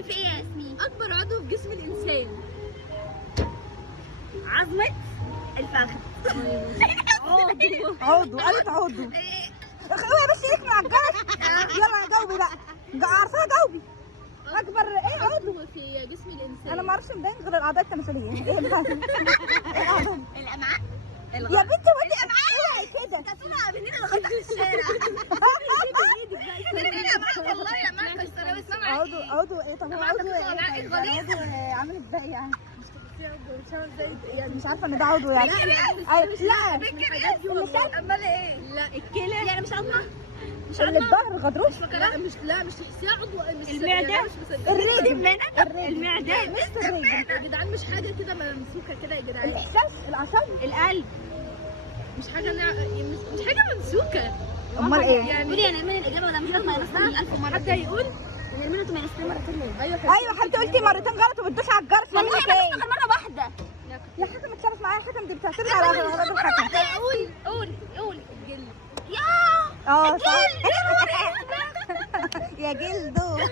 في ايه يا ياسمين؟ اكبر عضو في جسم الانسان. عظمة الفخذ. عضو قالت عضو. اوعي بس ايدك من على الجرس. يلا جاوبي بقى. عارفاها جاوبي. اكبر ايه عضو في جسم الانسان؟ انا ما اعرفش مبين غير الاعضاء التناسليه. ايه الفرق؟ ايه الاعضاء؟ الامعاء. يا بنتي ودي اوعي كده. كاتونا منين لغايه الشارع. منين الامعاء والله الامعاء كسره بس انا عضو ايه؟ طب هو عضو ايه؟ طيب عضو عامل ازاي يعني؟ مش عارفه ان ده عضو يعني. لا لا امال ايه؟ لا الكلى. يعني مش عظمه؟ اللي الظهر غضروف. مش تحسيها عضو. مش المعده. الرجل. المعده. مش الرجل. يا جدعان مش حاجه كده ممسوكه كده يا جدعان. الاحساس الاعصاب. القلب. مش حاجه مش حاجه ممسوكه. امال ايه؟ يعني قولي انا من الاجابه ولا مش هطلع نصها 1000 مره. حد هيقول نرميها تو مرتين مرتين. ايوه حبيبتي قلتي مرتين غلط وبتدوسي على الجرس. والله مالك انا ايه؟ بشتغل مره واحده. يا حكم اتشرف معايا. حكم دي بتعتمد على غلط الحكم. قولي الجلد. يا اه صح. يا جلدو.